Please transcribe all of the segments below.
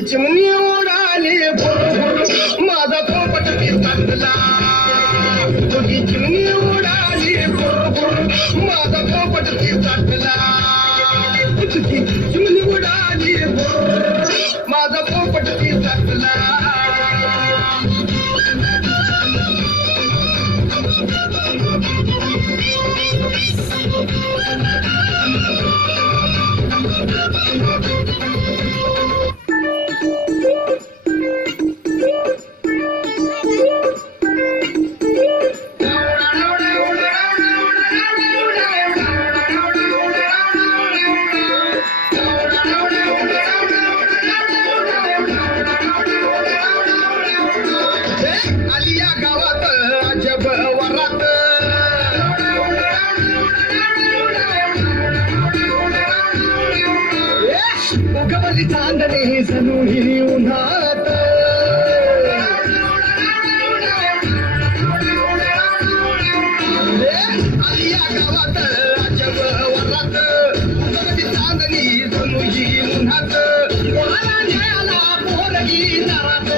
तुझी चिमणी उडाली भुरभुर माझा पोपट पिसाटला तुझी चिमणी उडाली भुरभुर माझा पोपट पिसाटला तुझी चिमणी उडाली भुरभुर माझा पोपट पिसाटला आलिया गावात अजब वरात उगवली चांदणी जणू ही उन्हात आलिया गावात अजब वरात उगवली चांदणी जणू ही उन्हात वारा न्यायाला पोरगी दारात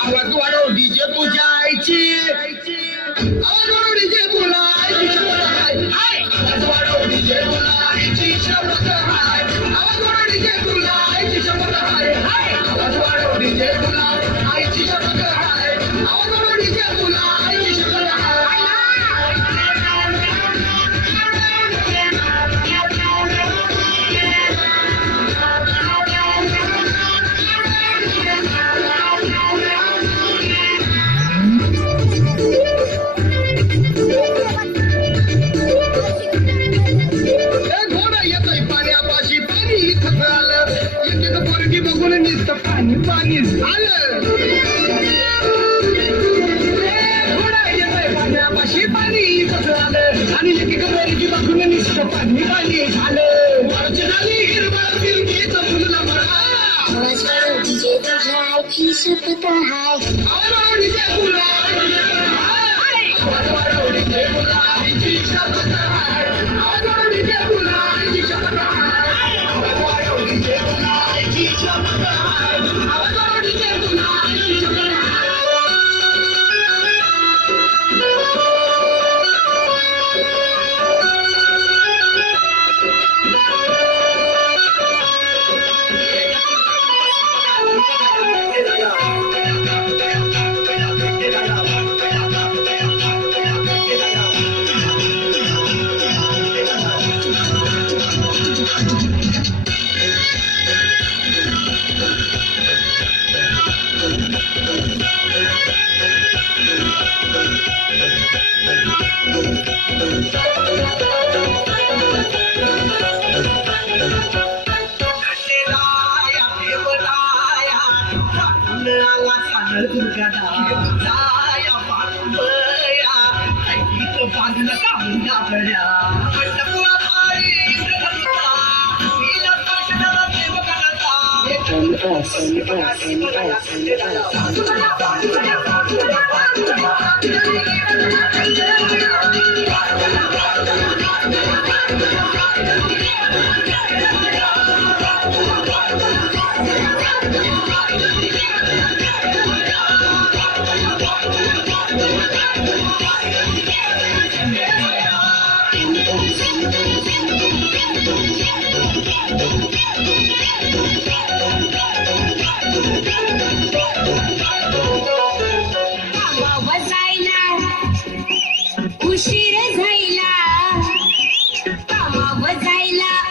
आवाज वाढव डीजे तुझ्या आईची आवाज वाढव डीजे तुला आवाज वाढव डीजे तुला आईची शपथ हाय आवाज वाढव डीजे तुला आईची शपथ हाय आवाज वाढव डीजे तुला आईची शपथ हाय आवाज वाढव डीजे तुला आईची शपथ पोरगी बघून नुसतं पाणी पाणी झालं घोडा येतोय पाण्यापाशी पाणी कसं आलं आणि एक पोरगी बघून नुसतं पाणी पाणी झालं वरची झाली हिरवळ फिरकीचं फुललं म्हणा डीजे तुझ्या आईची शपथ हाय आवडीचे तुला आवडीचे तुला आईची शपथ हाय आवडीचे तुला आईची शपथ हाय आवडीचे तुला आईची शपथ हाय आवडीचे तुला आईची शपथ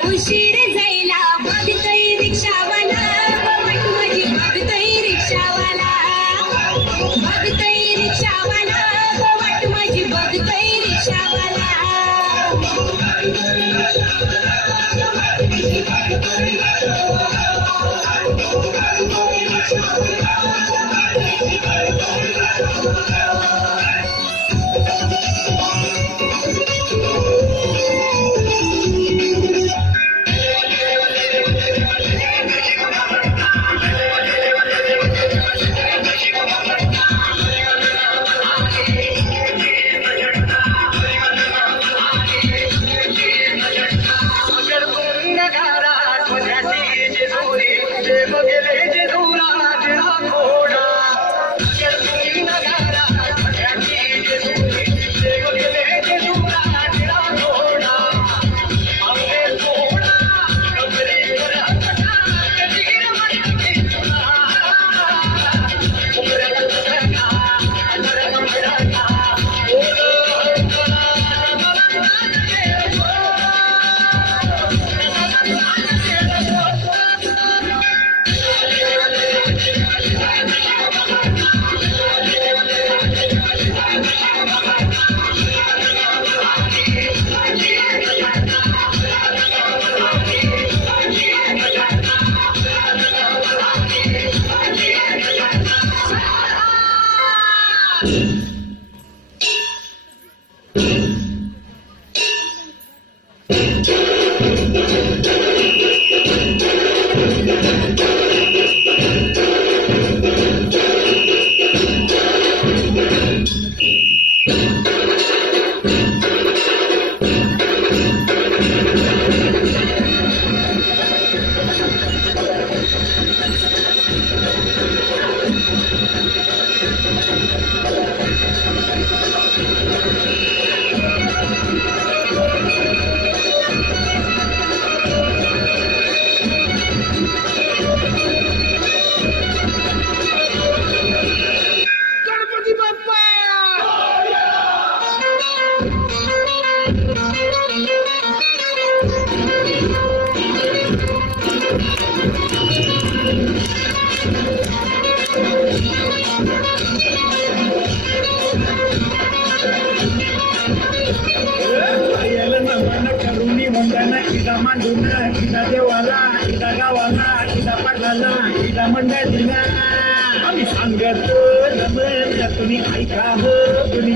उशीर गेले जे दुराज राखोडा तुम्ही नगारा सगळ्यांची जे देव गेले जे दुराज राखोडा आमने सोडा कबरीवर हसता कधीर म्हणते तुला उमऱ्यात धरका अंतरात धरका गणपती बाप्पा करुणी म्हणताना इदा मांडूना इदा देवाला इदा गावाला इदा पाटलाला इदा मंडळीला आम्ही सांगतो नमन तुम्ही ऐका हो तुम्ही